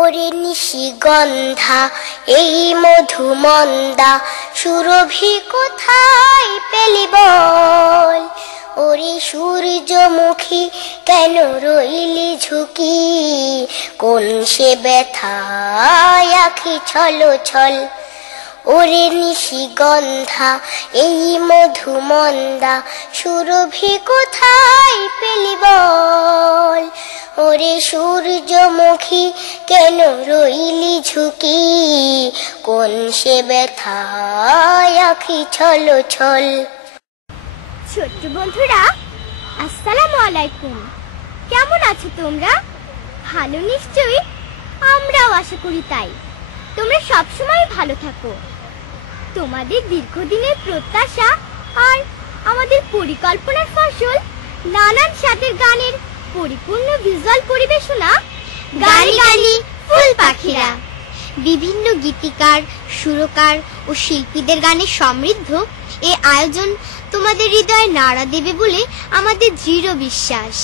ওরে নিশিগন্ধা এই মধুমন্দা সুরভি কোথায় পেলি বল? ওরে সূর্যমুখী কেন রইলি ঝুঁকি? কোন সে ব্যথায় আখি ছল ছল? ওরে নিশিগন্ধা এই মধুমন্দা সুরভি কোথায় পেলি বল? ওরে সূর্যমুখী কেন রইলি ঝুঁকি? কোন সে ব্যথায় আখি ছল ছল? ছোট্ট বন্ধুরা, আসসালামু আলাইকুম। কেমন আছো তোমরা? ভালো নিশ্চয়ই, আমরাও আশা করি তাই। তোমরা সবসময় ভালো থাকো। তোমাদের দীর্ঘদিনের প্রত্যাশা আর আমাদের পরিকল্পনার ফসল নানান স্বাদের গানের পরিপূর্ণ ভিজুয়াল পরিবেশনা গানে গানে ফুল পাখিরা। বিভিন্ন গীতিকার, সুরকার ও শিল্পীদের গানে সমৃদ্ধ এই আয়োজন তোমাদের হৃদয়ে নাড়া দেবে বলে আমাদের দৃঢ় বিশ্বাস।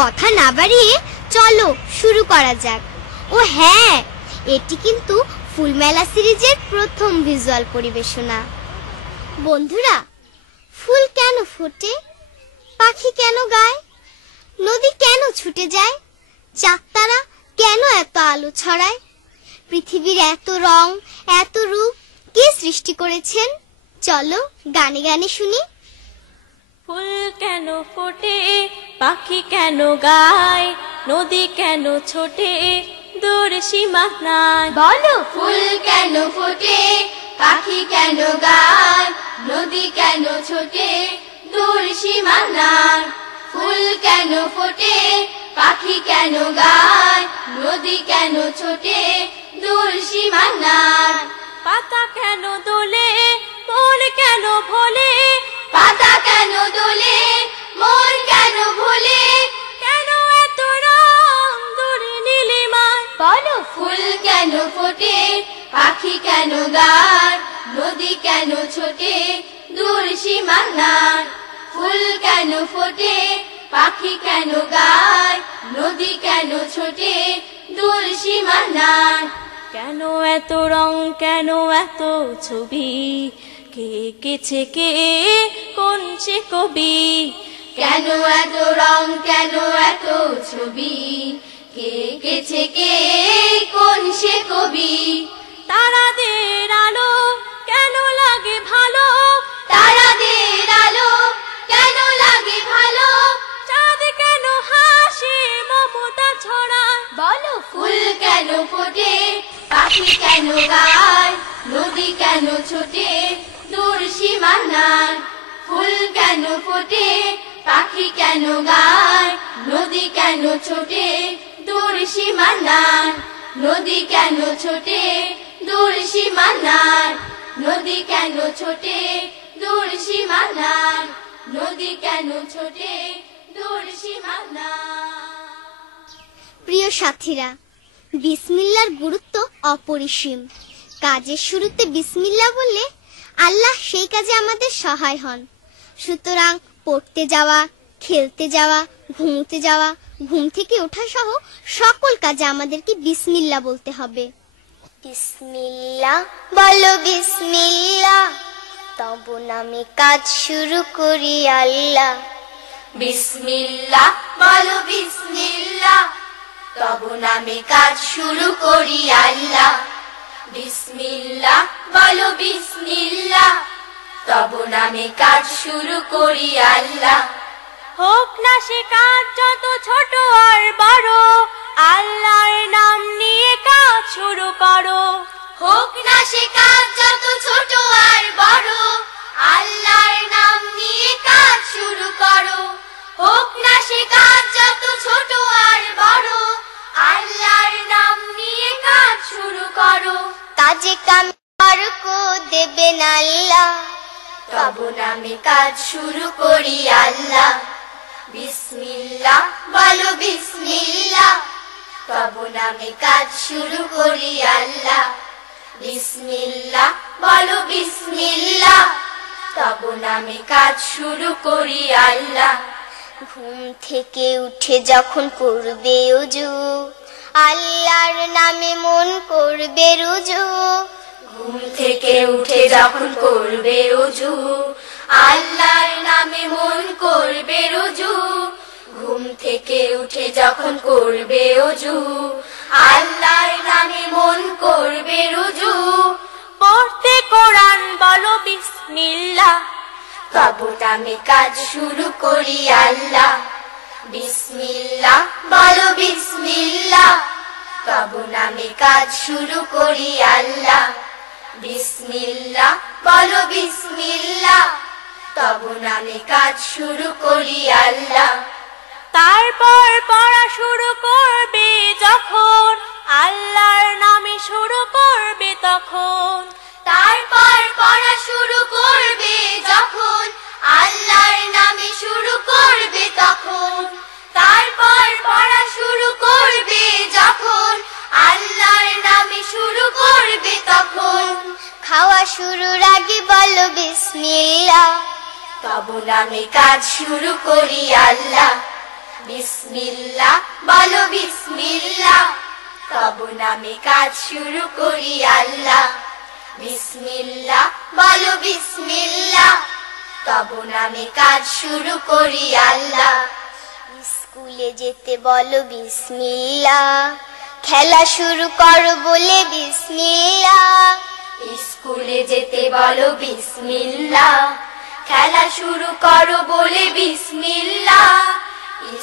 কথা না বাড়িয়ে চলো শুরু করা যাক। ও হ্যাঁ, এটি কিন্তু ফুলমেলা সিরিজের প্রথম ভিজুয়াল পরিবেশনা। বন্ধুরা, ফুল কেন ফোটে? পাখি কেন গায়? নদী কেন ছুটে যায়? চাঁদতারা কেন এত আলো ছড়ায়? পৃথিবীর এত রং, এত রূপ কে সৃষ্টি করেছেন? চলো গানে গানে শুনি। ফুল কেন ফোটে, পাখি কেন গায়, নদী কেন ছোটে, দূর সীমা নাই। বলো, ফুল কেন ফোটে, পাখি কেন গায়, নদী কেন ছোটে, দূর সীমা নাই। ফুল কেন ফোটে, পাখি কেন গায়, নদী কেন ছোটে, দূর সীমা নাই। পাতা কেন দোলে, মন কেন ভোলে, পাতা কেন দোলে, মন কেন ভোলে, কেন এত রং দূর নীলিমায়। বলো, ফুল কেন ফোটে, পাখি কেন গায়, নদী কেন ছোটে, দূর সীমা নাই। ফুল কেন ফোটে, পাখি কেন গায়, নদী কেন ছোটে, দূর সীমা নাই। কেন এত রং, কেন এত ছবি, কে কেছে কে, কোন সে কবি? কেন এত রং, কেন এত ছবি, কে কেছে কে, কোন সে কবি? তারাদের আলো কেন লাগে ভালো, তারাদের আলো কেন লাগে ভালো, চাঁদ কেন হাসে মমতা ছড়ায়? বলো, ফুল কেন ফোটে, পাখি কেন গায়, নদী কেন ছোটে, দূর সীমা নাই। ফুল কেন ফোটে, পাখি কেন গায়, নদী কেন ছোটে, দূর সীমা নাই। নদী কেন ছোটে, দূর সীমা নাই। নদী কেন ছোটে, দূর সীমা নাই। নদী কেন ছোটে, দূর সীমা নাই। প্রিয় সাথীরা, বিসমিল্লাহর গুরুত্ব অপরিসীম। কাজের শুরুতে বিসমিল্লাহ বললে আল্লাহ সেই কাজে আমাদের সহায় হন। সুতরাং পড়তে যাওয়া, খেলতে যাওয়া, ঘুমোতে যাওয়া, ঘুম থেকে ওঠা সহ সকল কাজে আমাদেরকে বিসমিল্লাহ বলতে হবে। বিসমিল্লাহ বলো বিসমিল্লাহ, তব নামে কাজ শুরু করি আল্লাহ। বিসমিল্লাহ বলো বিসমিল্লাহ, তব নামে কাজ শুরু করি আল্লাহ। বিসমিল্লাহ বলো বিসমিল্লাহ, তব নামে কাজ শুরু করি আল্লাহ। হোক না সে কাজ যত ছোট আর বড়, আল্লাহর নাম নিয়ে কাজ শুরু করো। হোক না সে কাজ যত ছোট আর বড়, আল্লাহর নাম নিয়ে কাজ শুরু করো। হোক না সে কাজ যত ছোট আর বড়, আল্লাহর নাম নিয়ে কাজ শুরু করো। কাজে কামে বরকত দেবেন আল্লাহ, তব নামে কাজ শুরু করি আল্লাহ। বিসমিল্লাহ বলো বিসমিল্লাহ, তব নামে কাজ শুরু করি আল্লাহ। বিসমিল্লাহ বলো বিসমিল্লাহ, তব নামে কাজ শুরু করি আল্লাহ। ঘুম থেকে উঠে যখন করবে ওযু, আল্লাহর নামে মন করবে রুজু, ঘুম থেকে উঠে যখন করবে রুজু, আল্লাহর নামে মন করবে রুজু, ঘুম থেকে উঠে যখন করবে রুজু, আল্লাহর নামে মন করবে রুজু। পড়তে কোরআন বলো বিসমিল্লাহ, তবু নামে কাজ শুরু করি আল্লাহ, বিসমিল্লাহ বলো বিসমিল্লাহ, তবু নামে কাজ শুরু করি আল্লাহ, বিসমিল্লাহ বলো বিসমিল্লাহ, তবু নামে কাজ শুরু করি আল্লাহ। তারপর পড়া শুরু করবে যখন, আল্লাহর নামে শুরু করবে তখন, তারপর পড়া শুরু করবে যখন, আল্লাহর নামে শুরু করবে তখন, তারপর পড়া শুরু করবে যখন, আল্লাহর নামে শুরু করবে তখন। খাওয়া শুরুর আগে বলো বিসমিল্লাহ, তবু নামে কাজ শুরু করি আল্লাহ, বিসমিল্লাহ বলো বিসমিল্লাহ, তবু নামে কাজ শুরু করি আল্লাহ, বিসমিল্লাহ বলো বিসমিল্লাহ, তবু নামে কাজ শুরু করি আল্লাহ। স্কুলে যেতে বলো বিসমিল্লাহ, খেলা শুরু করো বলে বিসমিল্লাহ, স্কুলে যেতে বলো বিসমিল্লাহ, খেলা শুরু করো বলে বিসমিল্লাহ,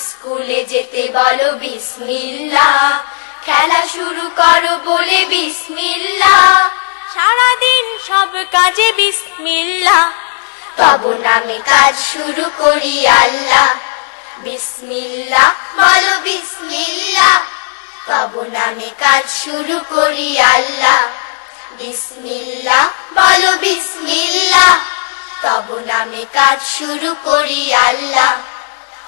স্কুলে যেতে বলো বিসমিল্লাহ, খেলা শুরু করো বলে বিসমিল্লাহ। সারাদিন সব কাজে বিসমিল্লাহ, তবু নামে কাজ শুরু করি আল্লাহ, বিসমিল্লাহ বলো বিসমিল্লাহ, তবু নামে কাজ শুরু করি আল্লাহ, বিসমিল্লাহ বলো বিসমিল্লাহ, তবু নামে কাজ শুরু করি আল্লাহ।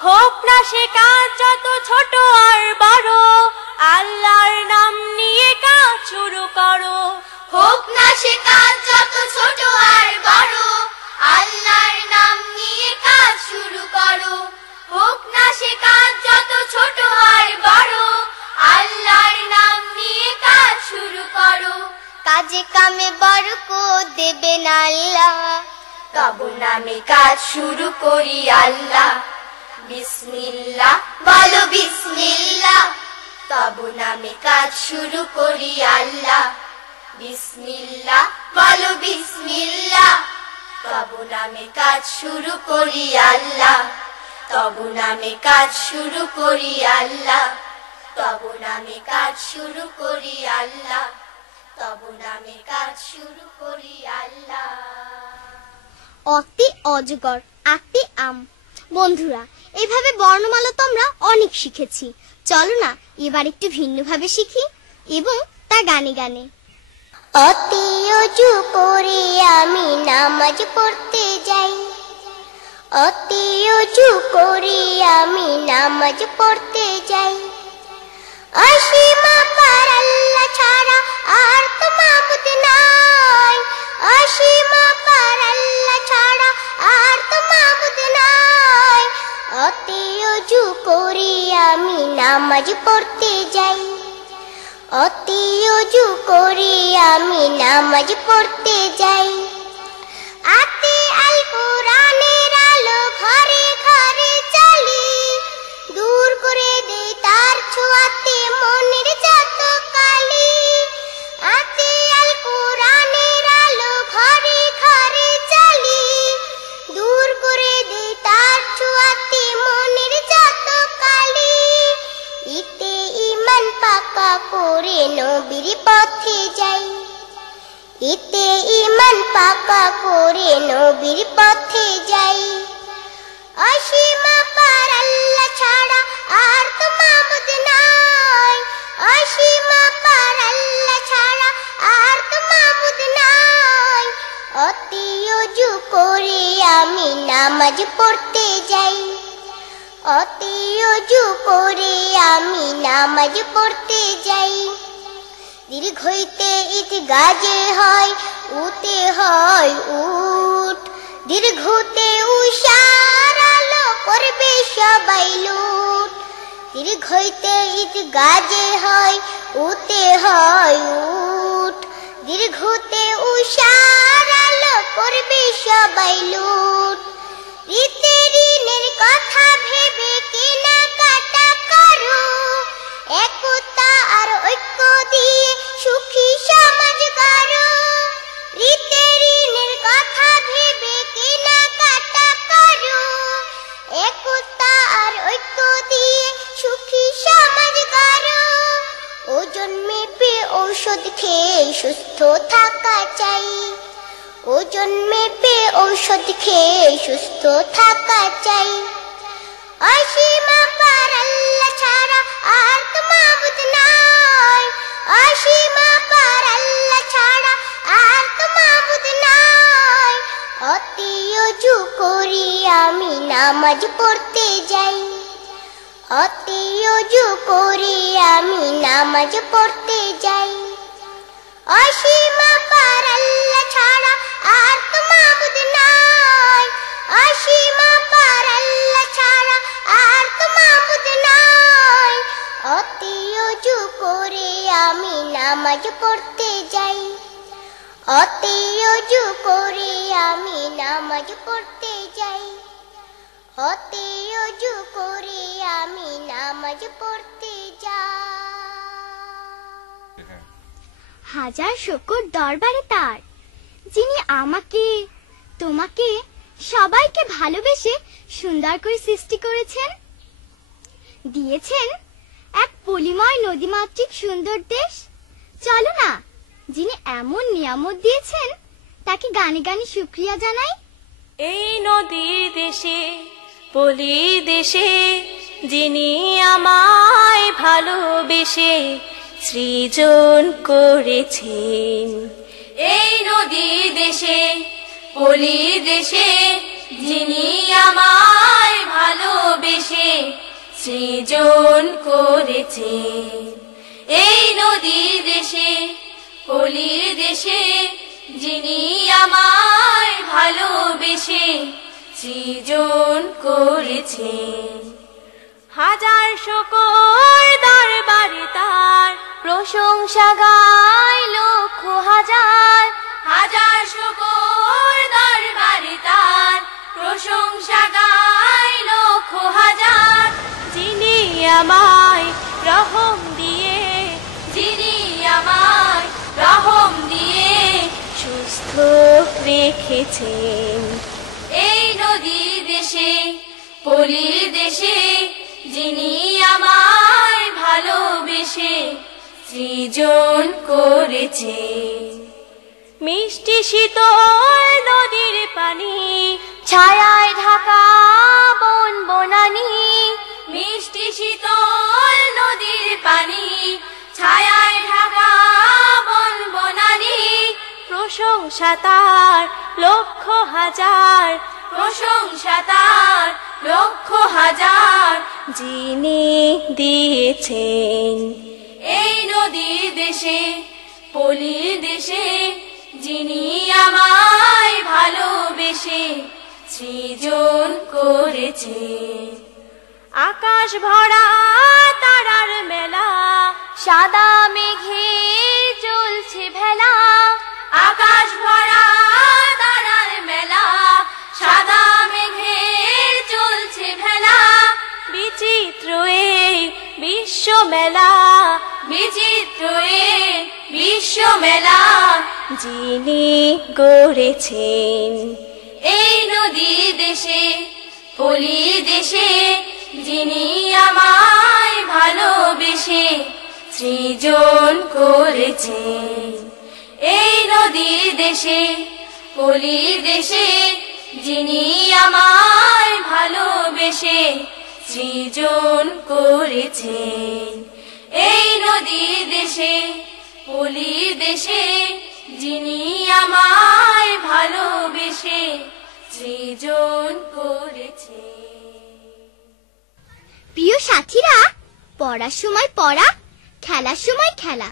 হোক না সে কাজ যত ছোট আর বড়, আল্লাহর নাম নিয়ে কাজ শুরু করো, হোক না সে কাজ যত ছোট আর বড়, আল্লাহর নাম নিয়ে কাজ শুরু করো, হোক না সে কাজ যত ছোট আর বড়, আল্লাহর নাম নিয়ে কাজ শুরু করো। কাজে কামে বরকত দেবেন আল্লাহ, তবু নামে কাজ শুরু করি আল্লাহ, বিসমিল্লাহ বলো বিসমিল্লাহ, তবু নামে কাজ শুরু করি আল্লাহ, বিসমিল্লাহ বলো বিসমিল্লাহ, তবু নামে কাজ শুরু করি আল্লাহ, তবু নামে কাজ শুরু করি আল্লাহ, তবু নামে কাজ শুরু করি আল্লাহ, তবু নামে কাজ শুরু করি আল্লাহ। অতি অজগর আতি আম। বন্ধুরা, এইভাবে বর্ণমালা তো আমরা অনেক শিখেছি, চলো না এবার একটু ভিন্নভাবে শিখি এবং তা গানে গানে। অতি অজু করে আমি নামাজ পড়তে যাই, অতি অজু করে আমি নামাজ পড়তে যাই, অসীমা পার আল্লাহ ছাড়া আর তো মাবুদ নাই, অসীমা পার আল্লাহ ছাড়া আর তো মাবুদ নাই, অতি অজু করে আমি নামাজ পড়তে যাই, অতি অজু করে আমি নামাজ পড়তে যাই, আতে আল কোরআনের আলো ঘরে ঘরে চলি, দূর করে দে তার ছোঁয়াতে মনের যত কালি, আতে আল কোরআনের আলো ঘরে ঘরে চলি, দূর করে দে তার ছোঁয়াতে মনের যত কালি, ইতে ঈমান পাকা করে নবীর পথে যাই, ইতে ঈমান পাকা করে নবীর পথে যাই, অসীমা পার আল্লাহ ছাড়া আর তো মাবুদ নাই, অসীমা পার আল্লাহ ছাড়া আর তো মাবুদ নাই, অতি অজু করে আমি নামাজ পড়তে যাই, অতি অজু করে আমি নামাজ পড়তে যাই, দীর্ঘ হইতে ইতি গাজে হয় উতে হয় উঠ, দীর্ঘতে উষার আলো করবে সবাই লুট, দীর্ঘ হইতে ঈদ গাজে হয় উতে হয় উঠ দীর্ঘতে উষার আলো করবে সবাই লুট রীতি ঋণের কথা ভেবে কেনাকাটা করো একতা আর ঐক্য দিয়ে সুখী সমাজ গড়ো রীতি ঋণের কথা ভেবে কেনাকাটা করো একতা আর ঐক্য দিয়ে সুখী সমাজ গড়ো ওজন মেপে ঔষধ খেয়ে সুস্থ থাকা চাই ওজন মেপে ঔষধ খেয়ে সুস্থ থাকা চাই অসীম পার আল্লাহ ছাড়া আর তো মাবুদ নাই অসীম পার আল্লাহ ছাড়া আর তো মাবুদ নাই অতি ওযু করি আমি নামাজ পড়তে যাই অতি ওযু করি আমি নামাজ পড়তে যাই অসীম পার আল্লাহ ছাড়া আর তো মাবুদ নাই অসীম পার আল্লাহ ছাড়া আর তো মাবুদ নাই অতি ওযু করে আমি নামাজ পড়তে যাই অতি ওযু করে আমি নামাজ পড়তে যাই অতি ওযু করে আমি নামাজ পড়তে যাই হাজার শুকর দরবারে তার যিনি আমাকে তোমাকে সবাইকে ভালোবেসে সুন্দর করে সৃষ্টি করেছেন দিয়েছেন এক পলিময় নদীমাতৃক সুন্দর দেশ চলো না যিনি এমন নিয়ামত দিয়েছেন তাকে গানে গানে শুকরিয়া জানাই এই নদীর দেশে পলি দেশে যিনি আমায় ভালোবেসে সৃজন করেছেন এই নদী দেশে পলি দেশে যিনি আমায় ভালোবেসে সৃজন করেছেন এই নদী দেশে পলি দেশে যিনি আমায় ভালোবেসে সৃজন করেছেন হাজার শুকর দরবারে তার প্রশংসা গায় লক্ষ হাজার হাজার শুকর দরবারে তার প্রশংসা গায় লক্ষ হাজার যিনি আমায় রহম দিয়ে যিনি আমায় রহম দিয়ে সুস্থ রেখেছেন এই নদী দেশে পলি দেশে যিনি আমায় ভালোবেসে সৃজন করেছেন মিষ্টি শীতল নদীর পানি ছায়ায় ঢাকা বন বনানি মিষ্টি শীতল নদীর পানি ছায়ায় ঢাকা বন বনানি প্রশংসা তার লক্ষ হাজার প্রশংসা তার লক্ষ হাজার যিনি দিয়েছেন এই নদী দেশে পলি দেশে যিনি আমায় ভালোবেসে সৃজন করেছেন আকাশ ভরা তারার মেলা সাদা মেঘে চলছে ভেলা আকাশ ভরা তারার মেলা সাদা মেঘে চলছে ভেলা বিচিত্র এই বিশ্ব মেলা বিচিত্র এই বিশ্ব মেলা যিনি গড়েছেন এই নদী দেশে পলি দেশে যিনি আমায় ভালোবেসে সৃজন করেছেন এই নদী দেশে পলি দেশে যিনি আমায় ভালোবেসে সৃজন করেছেন এই নদী দেশে পলি দেশে যিনি আমায় ভালোবেসে সৃজন করেছেন প্রিয় সাথীরা পড়ার সময় পড়া খেলার সময় খেলা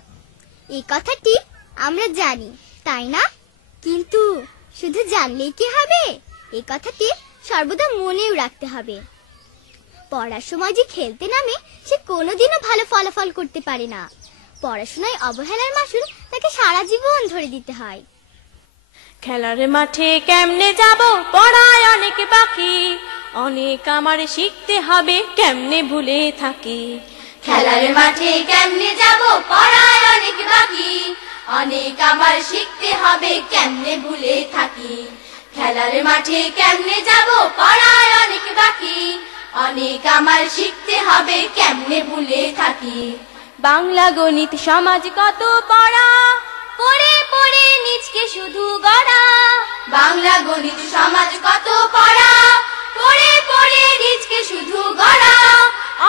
এই কথাটি আমরা জানি তাই না কিন্তু শুধু জানলেই কি হবে এই কথাটি সর্বদা মনেও রাখতে হবে পড়ার সময় যে খেলতে নামে সে কোনোদিনও ভালো ফলাফল করতে পারে না। পড়াশোনায় অবহেলার মাসুল তাকে সারা জীবন ধরে দিতে হয়। খেলার মাঠে কেমনে যাব, পড়ায় অনেক বাকি, অনেক আমার শিখতে হবে, কেমনে ভুলে থাকি। খেলার মাঠে কেমনে যাব, পড়ায় অনেক বাকি, অনেক আমার শিখতে হবে, কেমনে ভুলে থাকি। খেলার মাঠে কেমনে যাব, পড়ায় অনেক বাকি, অনেক আমার শিখতে হবে, কেমনে ভুলে থাকি। বাংলা গণিত সমাজ কত পড়া, পড়ে পড়ে নিজকে শুধু গড়া। বাংলা গণিত সমাজ কত পড়া, পড়ে পড়ে নিজকে শুধু গড়া।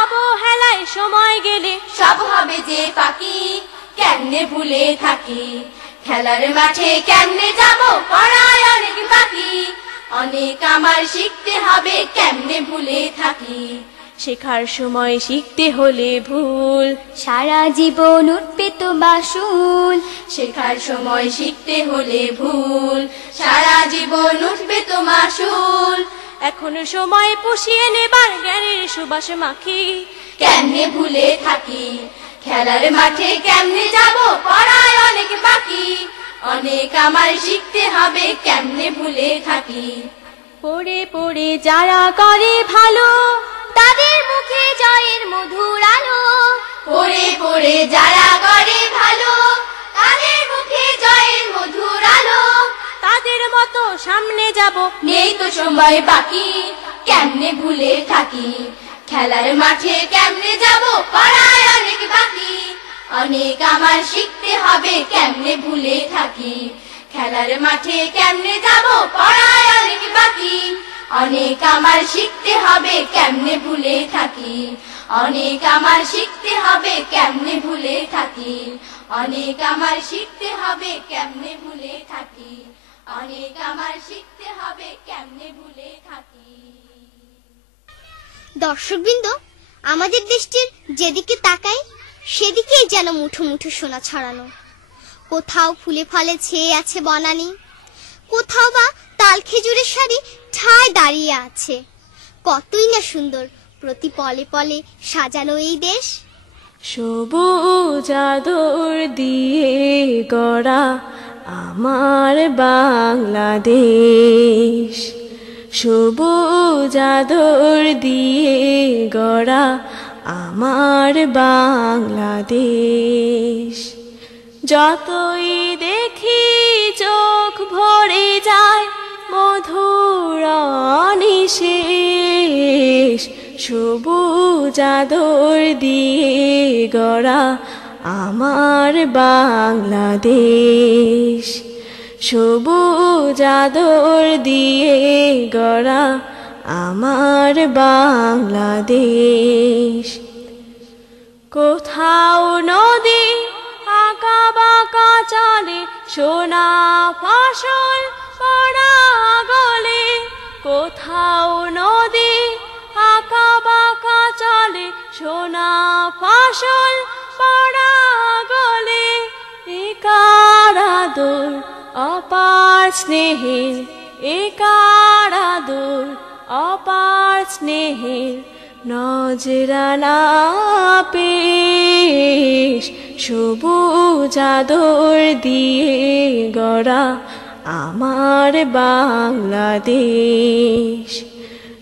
অবহেলায় সময় গেলে সব হবে যে পাখি, কেমনে ভুলে থাকি। খেলার মাঠে কেমনে যাব, পড়ায় অনেক বাকি, অনেক আমার শিখতে হবে, কেমনে ভুলে থাকি। শেখার সময় শিখতে হলে ভুল, সারা জীবন উঠবে তো মাসুল। শেখার সময় শিখতে হলে ভুল, সারা জীবন উঠবে তো মাসুল। এখনো সময় পুষিয়ে নেবার জ্ঞানের সুবাস মাখি, কেমনে ভুলে থাকি। খেলার মাঠে কেমনে যাব, পড়ায় অনেক বাকি, অনেক আমার শিখতে হবে, কেমনে ভুলে থাকি। পড়ে পড়ে যারা করে ভালো, তাদের মুখে জয়ের মধুর আলো। পড়ে পড়ে যারা করে ভালো, তাদের মুখে জয়ের মধুর আলো। তাদের মতো সামনে যাব, নেই তো সময় বাকি, কেমনে ভুলে থাকি। খেলার মাঠে কেমনে যাব, পড়ায় অনেক বাকি, অনেক আমার শিখতে হবে, কেমনে ভুলে থাকি। খেলার মাঠে কেমনে যাব, পড়ায় অনেক বাকি, অনেক আমার শিখতে হবে, কেমনে ভুলে থাকি। অনেক আমার শিখতে হবে, কেমনে ভুলে থাকি। অনেক আমার শিখতে হবে, কেমনে ভুলে থাকি। অনেক আমার শিখতে হবে, কেমনে ভুলে থাকি। দর্শকবৃন্দ, আমাদের দেশটির যেদিকে তাকাই সেদিকেই যেন মুঠো মুঠো সোনা ছড়ানো। কোথাও ফুলে ফলে ছেয়ে আছে বনানী, কোথাও বা তাল খেজুরের সারি ঠায় দাঁড়িয়ে আছে। কতই না সুন্দর প্রতি পলে পলে সাজানো এই দেশ। সবুজ আদর দিয়ে গড়া আমার বাংলাদেশ, সবুজ আদর দিয়ে গড়া আমার বাংলাদেশ। যতই দেখি চোখ ভরে যায় মধুর নিশেষ, সবুজ আদর দিয়ে গড়া আমার বাংলাদেশ, সবুজ আদর দিয়ে গড়া আমার বাংলাদেশ। কোথাও নদী আঁকা বাঁকা চলে, সোনা ফসল পড়া গলে। কোথাও নদী আঁকা বাঁকা চলে, সোনা ফসল পড়া গলে। একার আদর অপার স্নেহের, একার আদর অপার স্নেহের নজরানা পেশ। সবুজ আদর দিয়ে গড়া আমার বাংলাদেশ,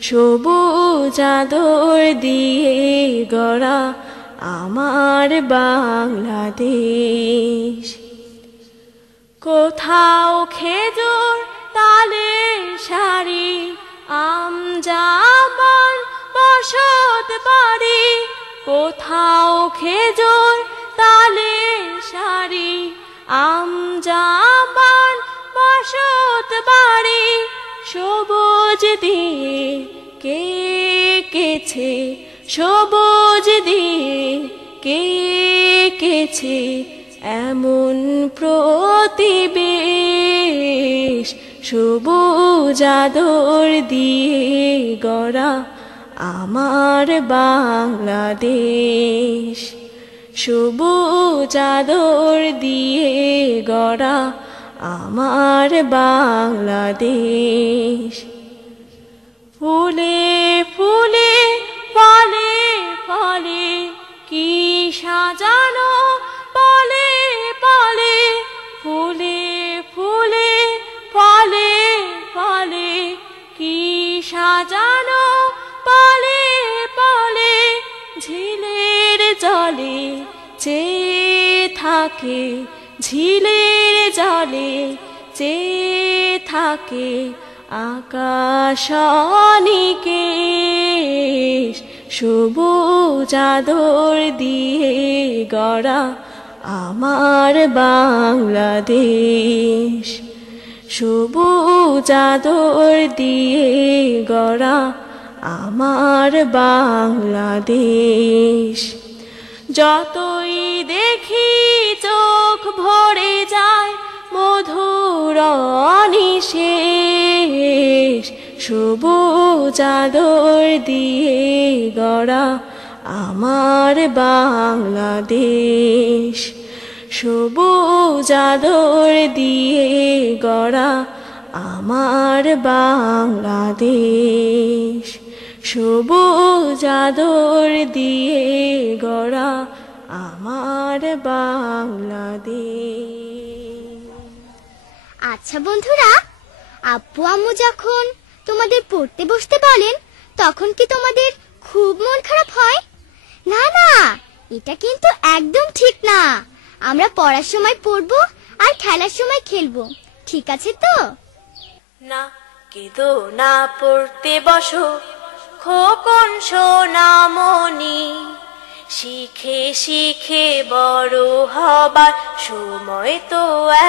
সবুজ আদর দিয়ে গড়া আমার বাংলাদেশ। কোথাও খেজুর তালের সারি, আম জামান বসত বাড়ি। কোথাও খেজুর তালের সারি, আম জামান বসত বাড়ি। সবুজ দিয়ে কে কেছে, সবুজ দিয়ে কে কেছে এমন প্রতিবেশ। সবুজ আদর দিয়ে গড়া আমার বাংলাদেশ, সবুজ আদর দিয়ে গড়া আমার বাংলাদেশ। ফুলে ফুলে ফলে ফলে কি সাজানো, পলে পলে ফুলে ফুলে ফলে ফলে কি সাজানো, পলে পলে ঝিলের জলে চেয়ে থাকে, ঝিলের জলে চেয়ে থাকে আকাশ নিকেশ, সবুজ আদর দিয়ে গড়া আমার বাংলাদেশ, সবুজ আদর দিয়ে গড়া আমার বাংলাদেশ। যতই দেখি চোখ ভরে যায় মধুর নিশেষ, সবুজ আদর দিয়ে গড়া আমার বাংলাদেশ, সবুজ আদর দিয়ে গড়া আমার বাংলাদেশ, সবুজ আদর দিয়ে গড়া আমার বাংলাদেশ। আচ্ছা বন্ধুরা, আব্বু আম্মু যখন তোমাদের পড়তে বসতে বলেন তখন কি তোমাদের খুব মন খারাপ হয়? না না, এটা কিন্তু একদম ঠিক না। আমরা পড়ার সময় পড়বো আর খেলার সময় খেলবো, ঠিক আছে তো? না কেঁদো না, পড়তে বসো খোকন সোনামণি, শিখে শিখে বড় হবার সময় তো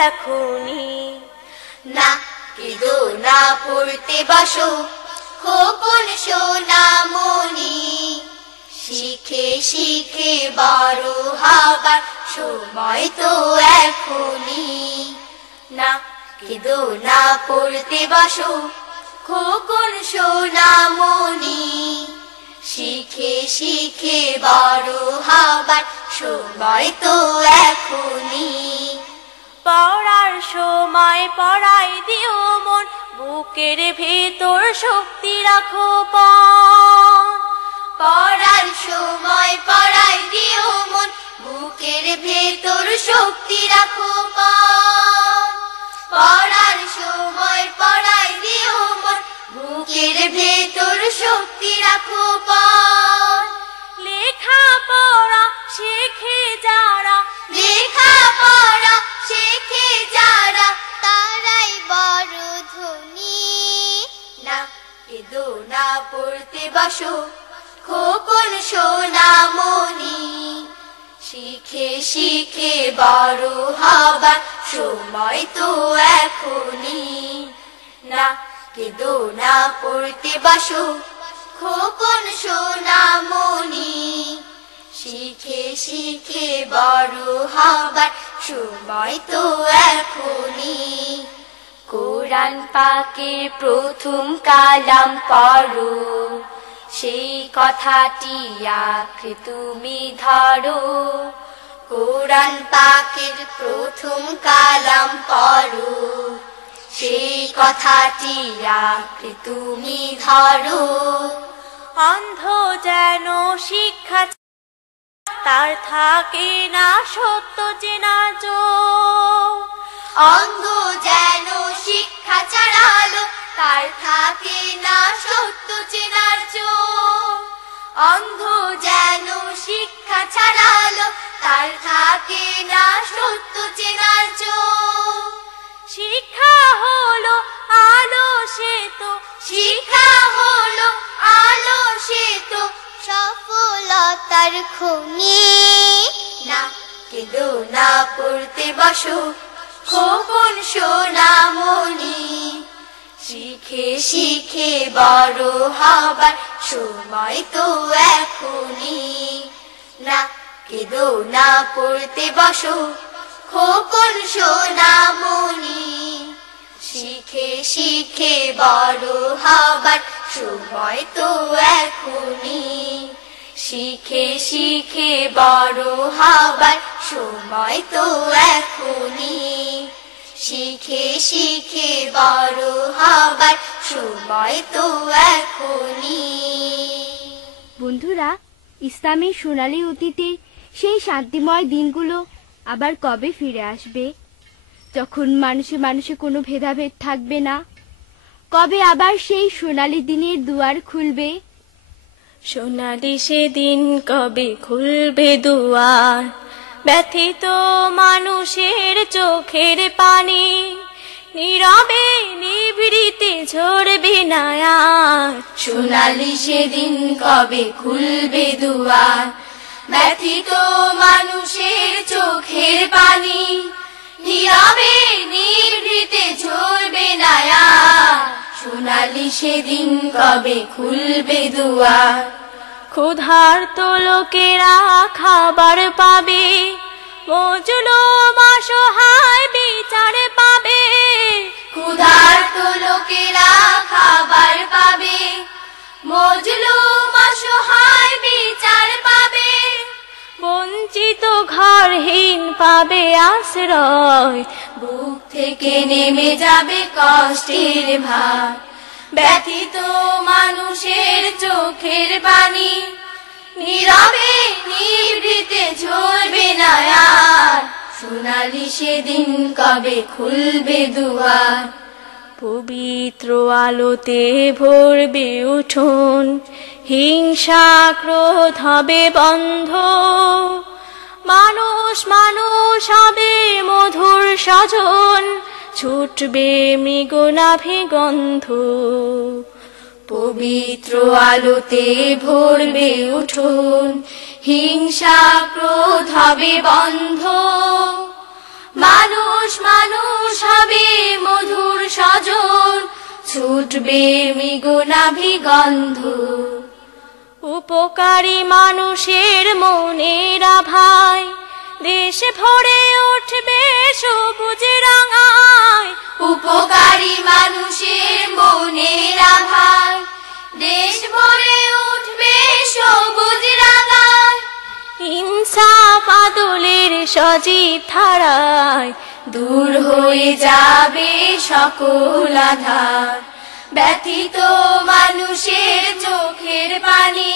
এখনই। না কেঁদো না, পড়তে বসো খোকন সোনামণি, শিখে শিখে বড় হবার সময় তো এখনই। না কেঁদো না, পড়তে বসো খোকন সোনামণি, শিখে শিখে বড় হবার সময় তো এখনই। পড়ার সময় পড়াই দিও মন, বুকের ভেতর শক্তি রাখো পণ। পড়ার সময় পড়াই দিও মন, বুকের ভেতর শক্তি রাখো পণ। পড়ার সময় পড়াই দিও মন, বুকের ভেতর শক্তি রাখো পণ। লেখা পড়া শেখে যারা, লেখা পড়া শেখে যারা, তারাই বড় ধনী। না কেঁদো না, পড়তে বসো খোকন সোনামণি, শিখে শিখে বড় হবার সময় তো এখনই। না কেঁদো না, পড়তে বসো খোকন সোনামণি, শিখে শিখে বড় হবার সময় তো এখনই। কোরআন পাকের প্রথম কালাম পড়ো, সেই কথাটি আঁকড়ে তুমি ধরো। কোরআন পাকের প্রথম কালাম পড়ো, সেই কথাটি আঁকড়ে তুমি ধরো। অন্ধ যেন শিক্ষা তার থাকে না সত্য চেনার চোখ। অন্ধ যেন শিক্ষা ছাড়ালো, তার থাকে না সত্য চেনার চোখ। অন্ধ যেন শিক্ষা ছাড়ালো, তার থাকে না সত্য চেনার চোখ। শিক্ষা হলো আলো সেতু, শিক্ষা হলো আলো সেতু, সফলতার খনি। না কেঁদো না, পড়তে বসো খোকন সোনামণি, শিখে শিখে বড় হবার সময় তো এখনই। না কেঁদো না, পড়তে বসো খোকন সোনামণি, শিখে শিখে বড় হবার সময় তো এখনই। শিখে শিখে বড় হবার সময় তো এখনই। শিখে শিখে বড় হবার সময় তো এখনই। বন্ধুরা, ইসলামের সোনালী অতীতে সেই শান্তিময় দিনগুলো আবার কবে ফিরে আসবে, যখন মানুষে মানুষে কোনো ভেদাভেদ থাকবে না? কবে আবার সেই সোনালী দিনের দুয়ার খুলবে? সোনালি সেদিন কবে খুলবে দুয়ার, ব্যথিত মানুষের চোখের পানি নীরবে নিভৃতে ঝরবে না আর। সোনালি সেদিন কবে খুলবে দুয়ার, ব্যথিত মানুষের চোখের পানি নীরবে নিভৃতে ঝরবে না আর। সোনালি সেদিন কবে খুলবে দুয়ার। ক্ষুধার্ত লোকেরা খাবার পাবে, মজলুম অসহায় বিচার পাবে। ক্ষুধার্ত লোকেরা খাবার পাবে, মজলুম অসহায় বিচার পাবে। বঞ্চিত ঘরহীন পাবে আশ্রয়, বুক থেকে নেমে যাবে কষ্টের ভার। ব্যথিত মানুষের চোখের পানি নীরবে নিভৃতে ঝরবে না আর। সোনালি সেদিন কবে খুলবে দুয়ার। পবিত্র আলোতে ভরবে উঠোন, হিংসা ক্রোধ হবে বন্ধ। মানুষ মানুষ হবে মধুর স্বজন, ছুটবে মৃগনাভি গন্ধ। পবিত্র আলোতে ভরবে উঠোন, হিংসা ক্রোধ হবে বন্ধ। মানুষ মানুষ হবে মধুর স্বজন, ছুটবে মৃগনাভি গন্ধ। উপকারী মানুষের মনের আভায় দেশ ভরে উঠবে সবুজ রাঙায়। উপকারী মানুষের মনের আভায় দেশ ভরে উঠবে সবুজ রাঙায়। ইনসাফ আদলের সজীব ধারায় দূর হয়ে যাবে সকল আধার। ব্যথিত মানুষের চোখের পানি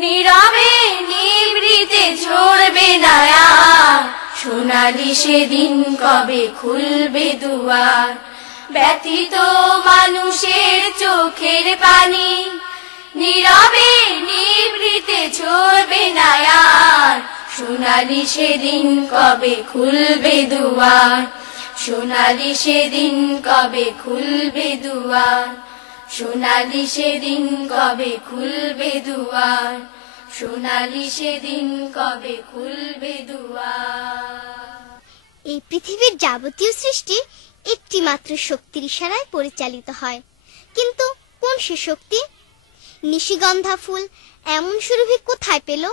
নীরবে নিভৃতে ঝরবে না আর। সোনালি সেদিন কবে খুলবে দুয়ার। ব্যথিত মানুষের চোখের পানি নীরবে নিভৃতে ঝরবে না আর। সোনালি সেদিন কবে খুলবে দুয়ার। সোনালি সেদিন কবে খুলবে দুয়ার। সোনালি সেদিন কবে খুলবে দুয়ার। সোনালি সেদিন কবে খুলবে দুয়ার। এই পৃথিবীর যাবতীয় সৃষ্টি একটি মাত্র শক্তির ইশারায় পরিচালিত হয়, কিন্তু কোন সে শক্তি? নিশিগন্ধা ফুল এমন সুরভি কোথায় পেল?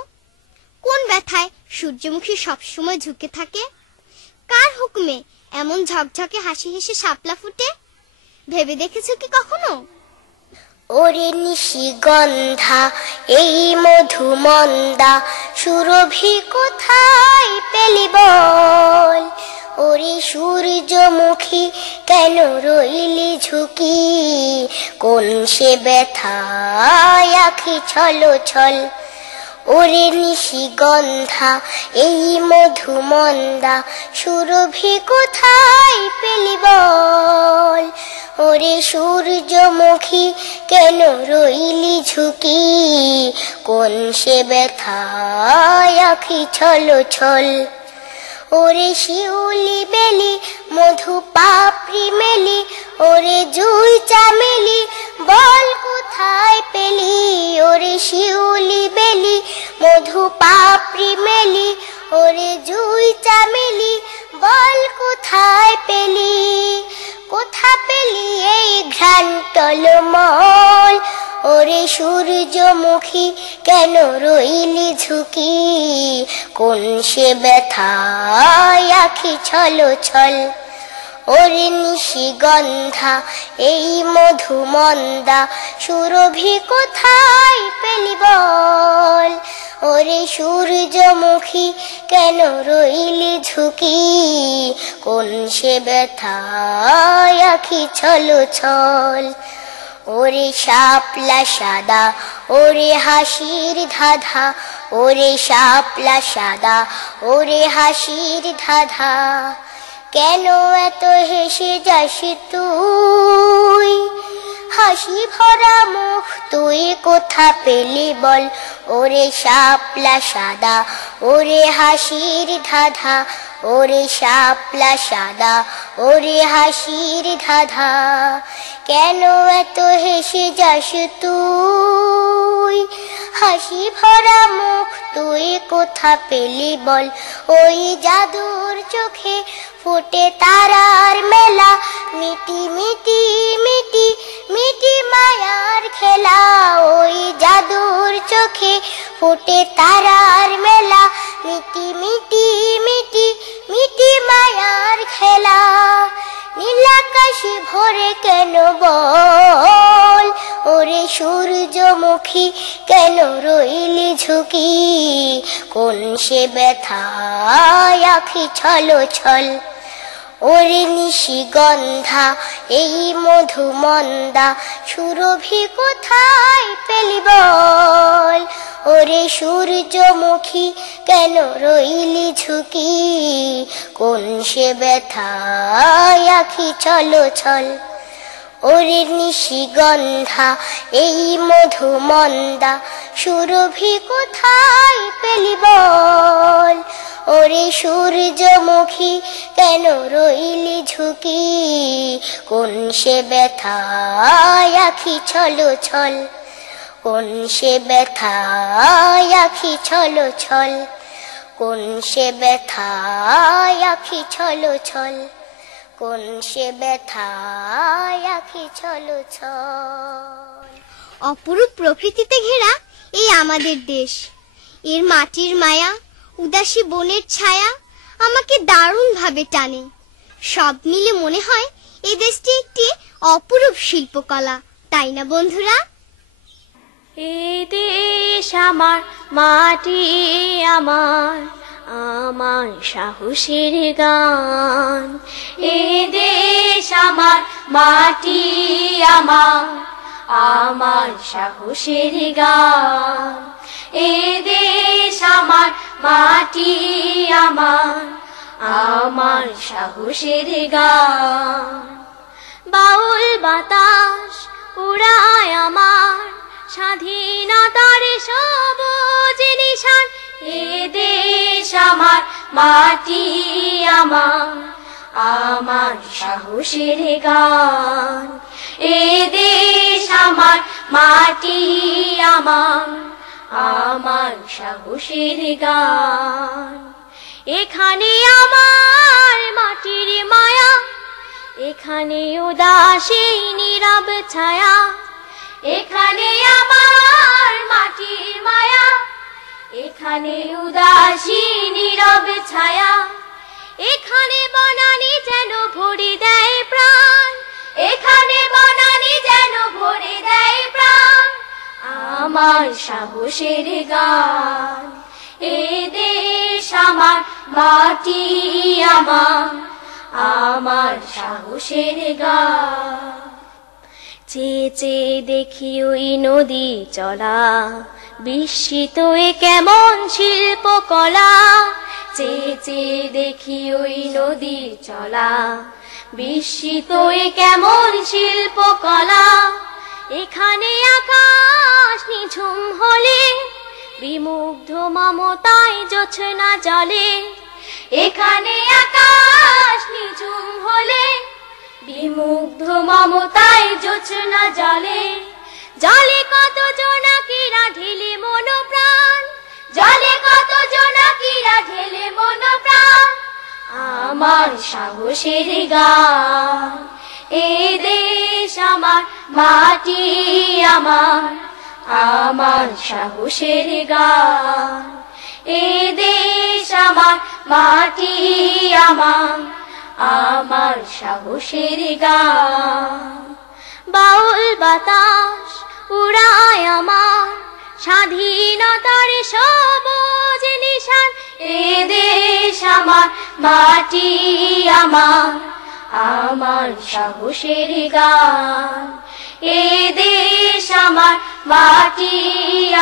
কোন ব্যথায় সূর্যমুখী সবসময় ঝুঁকে থাকে? কার হুকুমে এমন ঝকঝকে হাসি হেসে শাপলা ফুটে? ভেবে দেখেছো কি কখনো? ওরে নিশিগন্ধা এই মধুমন্দা সুরভি কোথায় পেলি বল? ওরে সূর্যমুখী কেন রইলি ঝুঁকি? কোন সে ব্যথায় আখি ছলো ছল? ওরে নিশিগন্ধা এই মধুমন্দা সুরভি কোথায় পেলি বল? ওরে সূর্যমুখী কেন রইলি ঝুঁকি? কোন সে ব্যথায় আখি ছলো ছল? ওরে শিউলি বেলি মধু পাপড়ি মেলি, ওরে জুই চামেলি বল কোথায় পেলি? ওরে শিউলি বেলি মধু পাপড়ি মেলি, ওরে জুই চামেলি বল কোথায় পেলি? কোথা পেলি এই ঘ্রাণ টলমল? ওরে সূর্যমুখী কেন রইলি ঝুঁকি? কোন সে ব্যথায় আখি ছলো ছল? ওরে নিশিগন্ধা এই মধুমন্দা সুরভি কোথায় পেলি বল? ওরে সূর্যমুখী কেন রইলি ঝুঁকি? কোন সে ব্যথায় আখি ছলো ছল? ওরে শাপলা সাদা ওরে হাসির ধাঁধা, ওরে শাপলা সাদা ওরে হাসির ধাঁধা, কেন এত হেসে যাস তুই, হাসি ভরা মুখ তুই কোথা পেলি বল, ওরে শাপলা সাদা ওরে হাসির ধাঁধা, ওরে শাপলা সাদা ওরে হাসির ধাঁধা, কেন এত হেসে যাস তুই, হাসি ভরা মুখ তুই কোথা পেলি বল, ওই জাদুর চোখে ফোটে তারার মেলা, মিটি মিটি মিটি মিটি মায়ার খেলা, ওই জাদুর চোখে ফোটে তারার মেলা, মিটি মিটি মিটি মিটি মায়ার খেলা, নীলাকাশে ভরে কেন বল, ওরে সূর্যমুখী কেন রইলি ঝুঁকি, কোন সে ব্যথায় আখি ছলো ছল, ওরে নিশিগন্ধা এই মধুমন্দা, সুরভি কোথায় পেলি বল, ওরে সূর্যমুখী কেন রইলি ঝুঁকি, কোন সে ব্যথায় আখি ছলো ছল, ওরে নিশিগন্ধা এই মধুমন্দা, সুরভি কোথায় পেলি বল, ওরে সূর্যমুখী কেন রইলি ঝুঁকি, কোন সে ব্যথায় আখি ছলো ছল, কোন সে ব্যথায় আখি ছলো ছল, কোন সে ব্যথায় আখি ছলো ছল, কোন সে ব্যথায় আখি ছলো ছল। অপরূপ প্রকৃতিতে ঘেরা এই আমাদের দেশ, এর মাটির মায়া উদাসী বনের ছায়া আমাকে দারুণ ভাবে টানে, সব মিলে মনে হয় এই দেশটি একটি অপরূপ শিল্পকলা, তাই না বন্ধুরা? এই দেশ আমার, মাটি আমার, আমার সাহসের গান, এই দেশ আমার, মাটি আমার, আমার সাহসের গান, এই দেশ আমার, মাটি আমার, আমার সাহসের গান, বাউল বাতাস উড়ায় আমার স্বাধীনতার সবুজ নিশান, এ দেশ আমার, মাটি আমার, আমার সাহসের গান, এ দেশ আমার, মাটি আমার, আমার সাহসের গান, এখানে আমার মাটির মায়া, এখানে উদাসী নীরব ছায়া, এখানে আমার মাটির মায়া, এখানে উদাসী নীরব ছায়া, এখানে বনানী যেন ভরে দেয় প্রাণ, এখানে বনানী যেন ভরে দেয় প্রাণ, আমার সাহসের গান, এ দেশ আমার, মাটি আমার, আমার সাহসের গান, চেয়ে চেয়ে দেখি ওই নদী চলা, বিস্মিত এ কেমন শিল্পকলা, চেয়ে চেয়ে দেখি ওই নদী চলা, বিস্মিত এ কেমন শিল্পকলা, এখানে আকাশ নিঝুম হলে বিমুগ্ধ মমতায় জোছনা জলে, এখানে আকাশ নিঝুম হলে বিমুগ্ধ মমতায় জোছনা জলে, জলে কত জোনাকিরা ঢেলে মন প্রাণ, জলে কত জোনাকিরা ঢেলে মন প্রাণ, আমার সাহসের গান, এ দেশ আমার, মাটি আমার, আমার সাহসের গান, এ দেশ আমার, মাটি আমার, আমার সাহসের গান, বাউল বাতাস উড়ায় আমার স্বাধীনতার সবুজ নিশান, এ দেশ আমার, মাটি আমার, আমার সাহসের গান, এ দেশ আমার, মাটি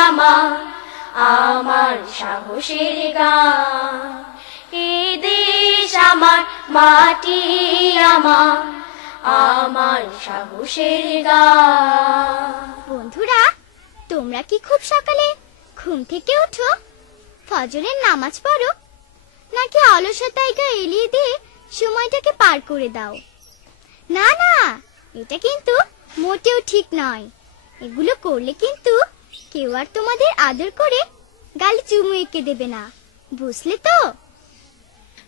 আমার, আমার সাহসের গান। এ দেশ আমার, মাটি আমার, আমার সাহসের গান। বন্ধুরা, তোমরা কি খুব সকালে ঘুম থেকে ওঠো, ফজরের নামাজ পড়ো, নাকি অলসতায় গা এলিয়ে দিয়ে সময়টাকে পার করে দাও? না না, এটা কিন্তু মোটেও ঠিক নয়। এগুলো করলে কিন্তু কেউ আর তোমাদের আদর করে গালে চুমু এঁকে দেবে না, বুঝলে তো?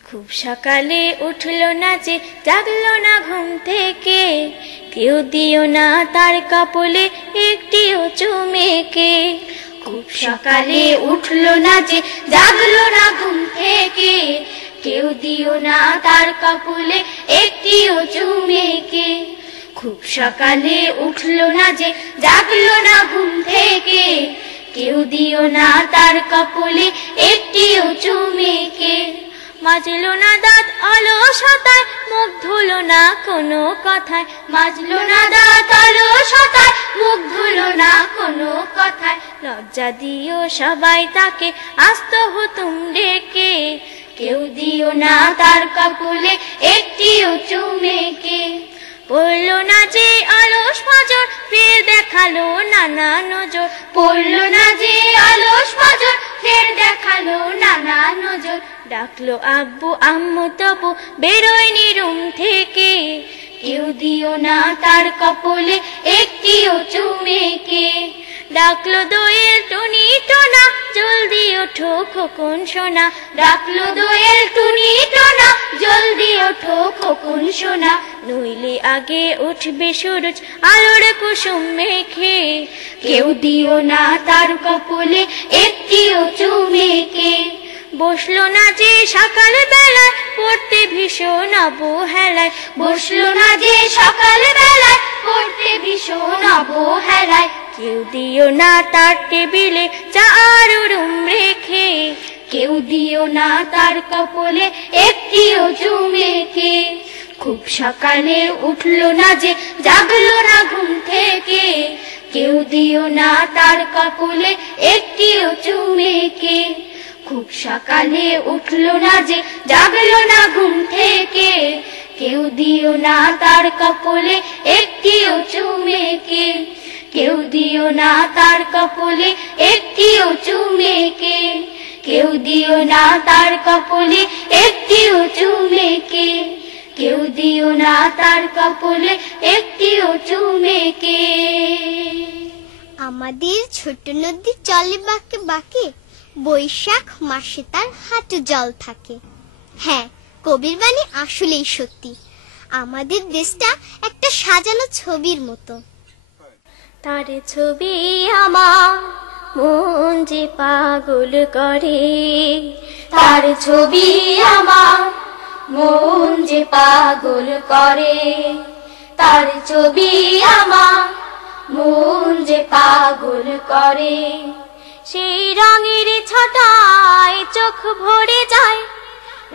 খুব সকালে উঠলো না যে, জাগলো না ঘুম থেকে, কেউ দিও না তার কপলে একটিও চুমেকে। খুব সকালে উঠলো না যে, জাগলো না ঘুম থেকে, কেউ দিও না তার কপলে একটিও চুমেকে। খুব সকালে উঠলো না যে, জাগলো না ঘুম থেকে, কেউ দিও না তার কপলে একটিও চুমেকে। মাজলো না দাঁত অলসতায়, মুখ ধুলো না কোনো কথায়, মাজলো না দাঁত অলসতায়, মুখ ধুলো না কোনো কথায়। লজ্জা দিও সবাই তাকে, আস্ত হুতুম ডেকে, কেউ দিও না তার কপলে একটিও চুমেকে। পড়লো না যে অলস ফজর, ফের দেখালো নানা নজর, পড়লো না যে অলস ফজর, ফের দেখালো নানা নজর। ডাকলো আব্বু আম্মু তবু বেরোয়নি রুম থেকে, কেউ দিও না তার কপলে একটিও চুমেকে। ডাকলো দোয়েল টুনি টোনা, জলদি ওঠো খোকন সোনা, ডাকলো দোয়েল টুনি টোনা, জলদি ওঠো খোকন সোনা। নইলে আগে উঠবে সূরজ আলোর কুসুম মেখে, কেউ দিও না তার কপলে একটিও চুমেকে। বসলো না যে সকাল বেলায়, পড়তে ভীষণ অবহেলায়, বসলো না যে সকাল বেলায়, পড়তে ভীষণ অবহেলায়। কেউ দিও না তার টেবিলে চা আর রুম রেখে, কেউ দিও না তার কপলে একটিও চুমেকে। খুব সকালে উঠলো না যে, জাগলো না ঘুম থেকে, কেউ দিও না তার কপলে একটিও চুমেকে। খুব সকালে উঠলো না যে, জাগলো না ঘুম থেকে, কেউ দিও না তার কপলে একটিও চুমেকে। কেউ দিও না তার কপলে একটিও চুমেকে। কেউ দিও না তার কপলে একটিও চুমেকে। কেউ দিও না তার কপলে একটিও চুমেকে। আমাদের ছোট নদী চলে বাঁকে বাঁকে, বৈশাখ মাসে তার হাঁটু জল থাকে। হ্যাঁ, কবির বাণী আসলেই সত্যি। আমাদের দেশটা একটা সাজানো ছবির মতো। তার ছবি আমার মন যে পাগল করে, তার ছবি আমার মন যে পাগল করে। তার ছবি আমার মন যে পাগল করে। সেই রঙের ছটায় চোখ ভরে যায়,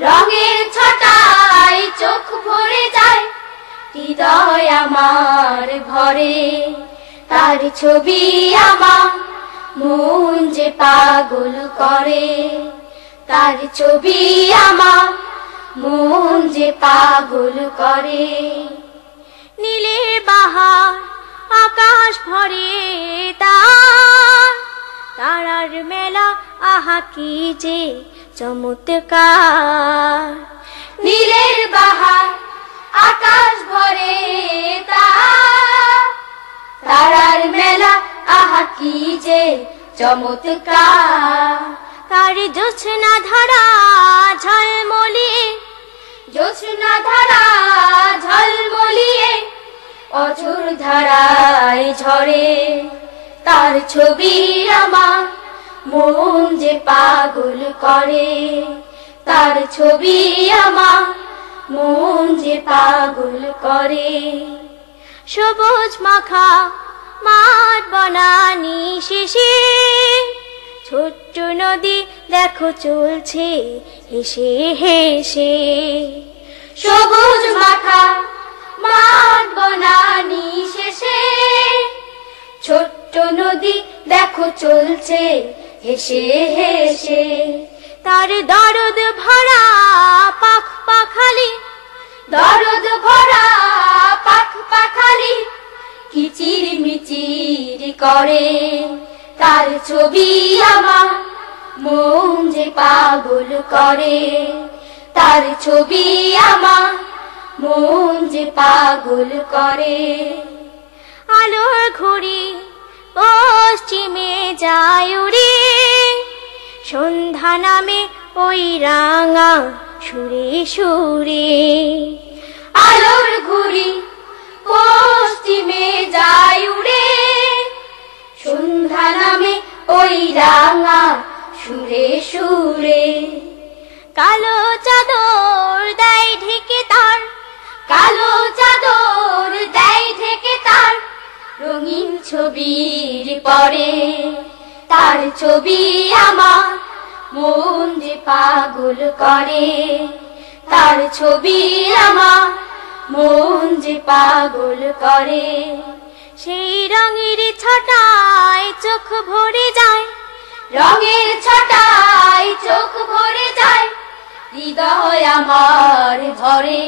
রঙের ছটায় চোখ ভরে যায়, হৃদয় আমার ভরে। তার ছবি আমার মন যে পাগল করে। তার ছবি আমার মন যে পাগল করে। নীলের বাহার আকাশ ভরে তার, তারার মেলা আহা কি যে চমৎকার। নীলের বাহার আকাশ ভরে তার, তারার মেলা আহা কি যে চমৎকার। তার জোছনা ধারা ঝলমলিয়ে, জোছনা ধারা ঝলমলিয়ে, অঝোর ধারায় ঝরে। তার ছবি আমার মন যে পাগল করে। তার ছবি আমার মন যে পাগল করে। সবুজ মাখা মাঠ বনানি শেষে, ছোট্ট নদী দেখো চলছে হেসে হেসে। সবুজ মাখা মাঠ বনানি শেষে ছোট্ট নদী দেখো চলছে হেসে হেসে। তার দরদ ভরা পাখ পাখালি, দরদ ভরা পাখ পাখালি কিচির মিচির করে। তার ছবি আমার মন যে পাগল করে। তার ছবি আমার মন যে পাগল করে। আলোর ঘুড়ি পশ্চিমে যায় উড়ে, সন্ধ্যা নামে ওই রাঙা সুরে সুরে। আলোর ঘুড়ি পশ্চিমে যায় উড়ে, সন্ধ্যা নামে ওই রাঙা সুরে সুরে। কালো চাদর দেয় ঢেকে তার, কালো চাদর দেয় ঢেকে তার রঙিন ছবির পরে। তার ছবি আমার মন যে পাগল করে। তার ছবি আমার মন যে পাগল করে। সেই রঙের ছটায় চোখ ভরে যায়, রঙের ছটায় চোখ ভরে যায়, হৃদয় আমার ভরে।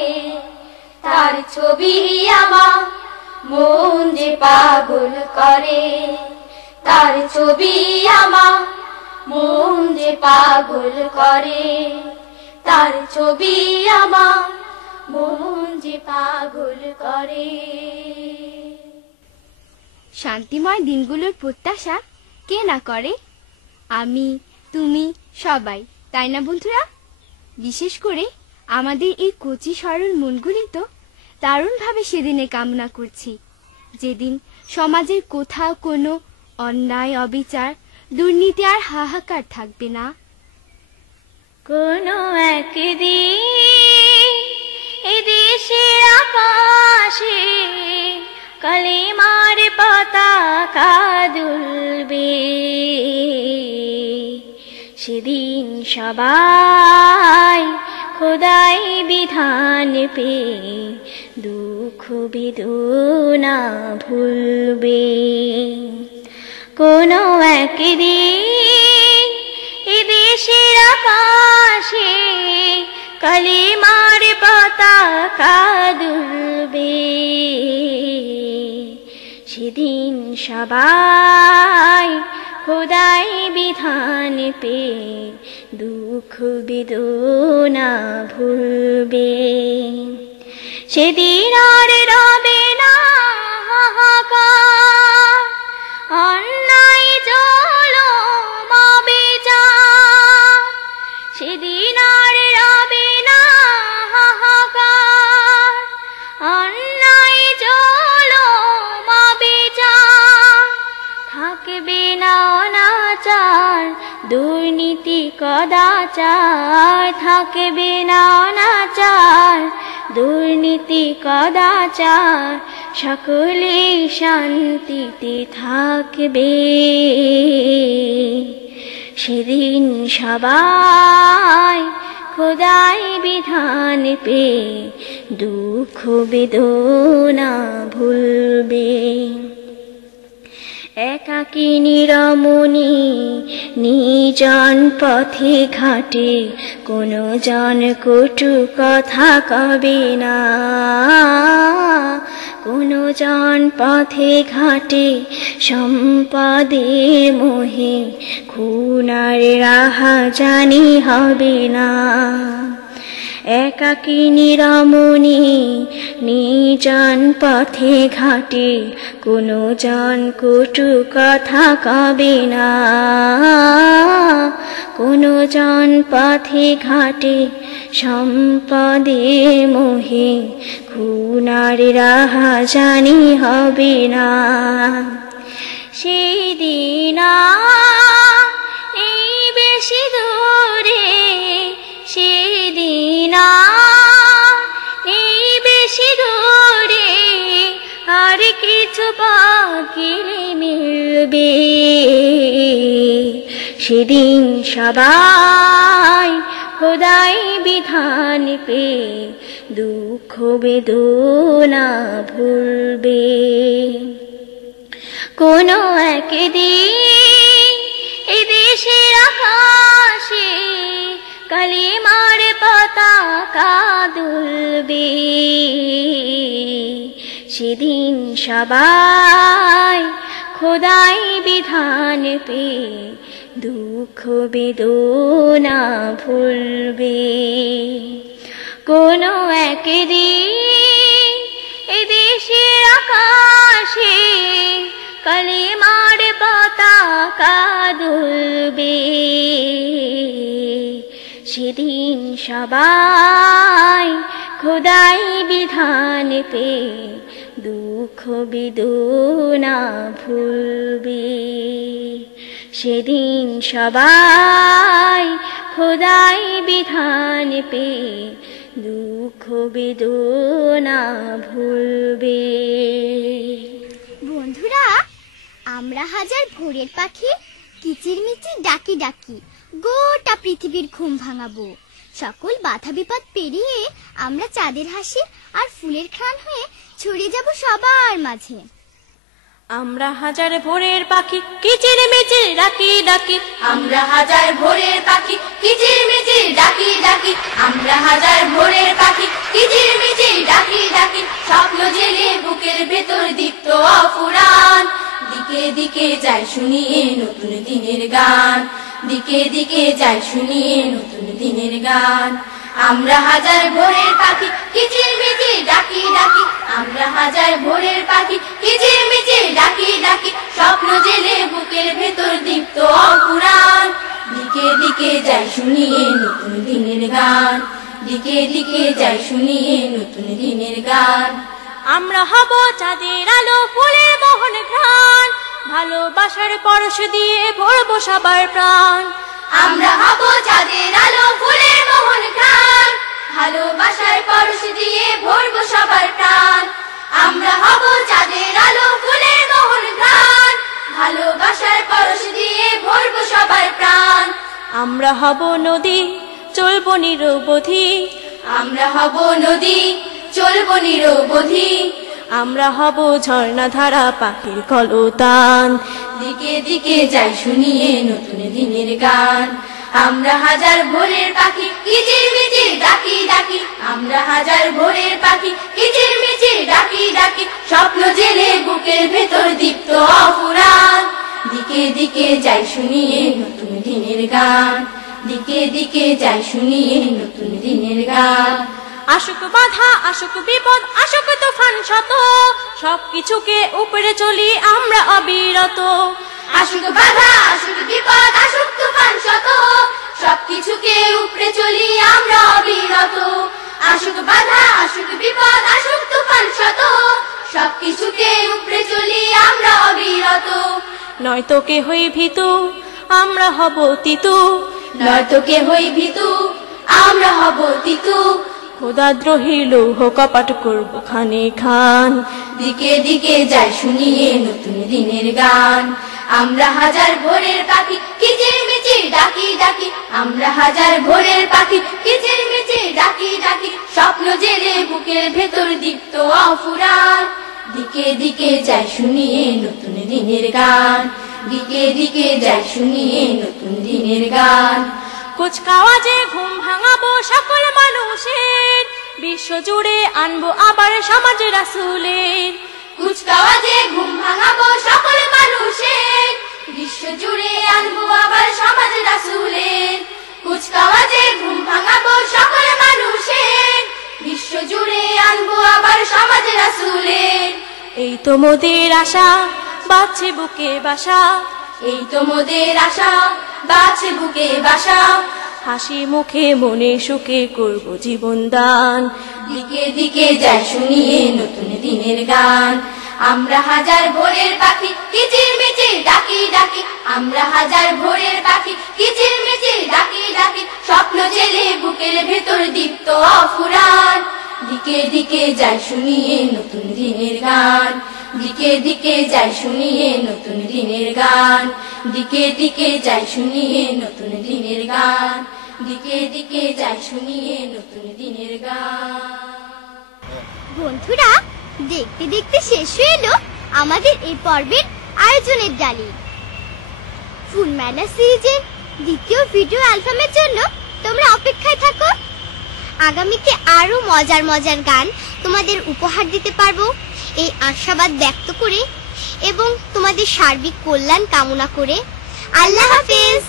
তার ছবি আমার মন যে পাগল করে। তার ছবি আমার মন যে পাগল করে। তার ছবি আমার মন যে পাগল করে। শান্তিময় দিনগুলোর প্রত্যাশা কে না করে? আমি, তুমি, সবাই, তাই না বন্ধুরা? বিশেষ করে আমাদের এই কচি সরল মনগুলি তো দারুণভাবে সেদিনে কামনা করছি, যেদিন সমাজের কোথাও কোনো অন্যায়, অবিচার, দুর্নীতি আর হাহাকার থাকবে না। কোনো একদিন এদেশের আকাশে কালেমার পতাকা দুলবে, সেদিন সবাই খোদাই বিধান পে দুঃখ বেদনা ভুলবে। কোনো একদিন এদেশের আকাশে কালেমার পতাকা দুলবে, সেদিন সবাই খোদাই বিধান পে দুঃখ বেদনা ভুলবে। সেদিন আর রবে না হাহাকার, অন্যায় জুলুম অবিচার। সেদিন আর রবে না হাহাকার, অন্যায় জুলুম অবিচার। থাকবে না অনাচার, দুর্নীতি কদাচার। থাকবে না অনাচার, দুর্নীতি কদাচার। সকলে শান্তিতে থাকবে, সেদিন সবাই খোদাই বিধান পে দুঃখ বেদনা ভুলবে। একাকিনী রমণী নিজন পথে ঘাটে, কোনো জন কটু কথা কবে না। কোনো জন পথে ঘাটে সম্পদে মোহে, খুনার রাহাজানি হবে না। একাকিনী রমণী নিজন পথে ঘাটে, কোনো জন কটু কথা কবে না। কোনো জন পথে ঘাটে সম্পদে মোহে, খুনার রাহাজানি হবে না। সেই দিন এই বেশি দূরে, সেদিন এই বেশি দূরে, আর কিছু বাকি মিলবে। সেদিন সবাই খোদাই বিধান পে দুঃখ বেদনা ভুলবে। কোনো একদিন এ দেশের আকাশে কালিমার পতাকা দুলবে। সেদিন সবাই খোদাই বিধান পে দুঃখ বেদনা ভুলবে। কোনো একদিন এ দেশের আকাশে কালিমার পতাকা দুলবে। সেদিন সবাই খোদাই বিধান পে দুঃখ বেদনা ভুলবে। সেদিন সবাই খোদাই বিধান পে দুঃখ বেদনা ভুলবে। বন্ধুরা, আমরা হাজার ভোরের পাখি কিচিরমিচির ডাকি ডাকি গোটা পৃথিবীর ঘুম ভাঙাবো। সকল বাধা বিপদ পেরিয়ে আমরা চাঁদের হাসি আর ফুলের ঘ্রাণ হয়ে ছড়িয়ে যাব সবার মাঝে। আমরা হাজার ভোরের পাখি কিচিরমিচির ডাকি ডাকি, আমরা হাজার ভোরের পাখি কিচিরমিচির ডাকি ডাকি, আমরা হাজার ভোরের পাখি কিচিরমিচির ডাকি ডাকি, স্বপ্ন জেলে বুকের ভেতর দীপ্ত অফুরান, দিকে দিকে যাই শুনিয়ে নতুন দিনের গান, দিকে দিকে যাই শুনিয়ে নতুন দিনের গান। আমরা হাজার ভোরের পাখি কিচিরমিচির ডাকি ডাকি, আমরা হাজার ভোরের পাখি কিচিরমিচির ডাকি ডাকি, স্বপ্ন জেলে বুকের ভেতর দীপ্ত অফুরান, দিকে দিকে যাই শুনিয়ে নতুন দিনের গান, দিকে দিকে যাই শুনিয়ে নতুন দিনের গান। আমরা হব চাঁদের আলো ফুলের মোহন ঘ্রাণ, ভালোবাসার পরশ দিয়ে ভরবো সবার প্রাণ। আমরা হব চাঁদের আলো ফুলের মোহন ঘ্রাণ, ভালোবাসার পরশ দিয়ে ভরবো সবার প্রাণ। আমরা হব চাঁদের আলো ফুলের মোহন ঘ্রাণ, ভালোবাসার পরশ দিয়ে ভরবো সবার প্রাণ। আমরা হব নদী চলবো নিরবধি, আমরা হব নদী চলবো নিরবধি, আমরা হব ঝর্ণা ধারা পাখির কলতান, দিকে দিকে যাই শুনিয়ে নতুন দিনের গান। আমরা হাজার ভোরের পাখি কিচিরমিচির ডাকি ডাকি, আমরা হাজার ভোরের পাখি কিচিরমিচির ডাকি ডাকি, স্বপ্ন জেলে বুকের ভেতর দীপ্ত অফুরান, দিকে দিকে যাই শুনিয়ে নতুন দিনের গান, দিকে দিকে যাই শুনিয়ে নতুন দিনের গান। আসুক বাধা আসুক বিপদ আসুক তুফান শত, সবকিছুকে উপরে চলি আমরা অবিরত। আসুক বাধা আসুক বিপদ আসুক তুফান শত, সবকিছুকে উপরে চলি আমরা অবিরত। আসুক বাধা আসুক বিপদ আসুক তুফান শত, সবকিছুকে উপরে চলি আমরা অবিরত। নয়তো কে হই ভীতু আমরা হব তিতু, নয়তো কে হই ভীতু আমরা হব তিতু, খোদাদ্রোহী লৌহ কপাট করবো খানে খান, দিকে দিকে যাই শুনিয়ে নতুন দিনের গান। আমরা হাজার ভোরের পাখি কিচিরমিচির ডাকি ডাকি, আমরা হাজার ভোরের পাখি কিচিরমিচির ডাকি ডাকি, স্বপ্ন জেলে বুকের ভেতর দীপ্ত অফুরান, দিকে দিকে যাই শুনিয়ে নতুন দিনের গান, দিকে দিকে যাই শুনিয়ে নতুন দিনের গান। কুচকাওয়াজে ঘুম ভাঙাবো সকল মানুষের, বিশ্ব জুড়ে আনবো আবার সমাজ রাসূলের। কুচকাওয়াজে ঘুম ভাঙাবো সকল মানুষের, বিশ্ব জুড়ে আনবো আবার সমাজ রাসূলের। কুচকাওয়াজে ঘুম ভাঙাবো সকল মানুষের, বিশ্ব জুড়ে আনবো আবার সমাজ রাসূলের। এই তো মোদের আশা বাঁচছে বুকে বাসা, এই তো মোদের আশা বাছে বুকে বাসা, হাসি মুখে মনে সুখে করব জীবন দান, দিকে দিকে যাই শুনিয়ে নতুন দিনের গান। আমরা হাজার ভোরের পাখি কিচিরমিচির ডাকি ডাকি, আমরা হাজার ভোরের পাখি কিচিরমিচির ডাকি ডাকি, স্বপ্ন জেলে বুকের ভেতর দীপ্ত অফুরান, দিকে দিকে যাই শুনিয়ে নতুন দিনের গান, দিকে দিকে যাই শুনিয়ে নতুন দিনের গান, দিকে দিকে যাই শুনিয়ে নতুন দিনের গান। দিকে দিকে যাই শুনিয়ে নতুন দিনের গান। বন্ধুরা, দেখতে দেখতে শেষ হয়ে এলো আমাদের এই পর্বের আয়োজনের ডালি। ফুল মেলা সিরিজের দ্বিতীয় ভিডিও অ্যালবামের জন্য তোমরা অপেক্ষায় থাকো। আগামীতে আরো মজার মজার গান তোমাদের উপহার দিতে পারবো এই আশাবাদ ব্যক্ত করে এবং তোমাদের সার্বিক কল্যাণ কামনা করে আল্লাহ হাফেজ।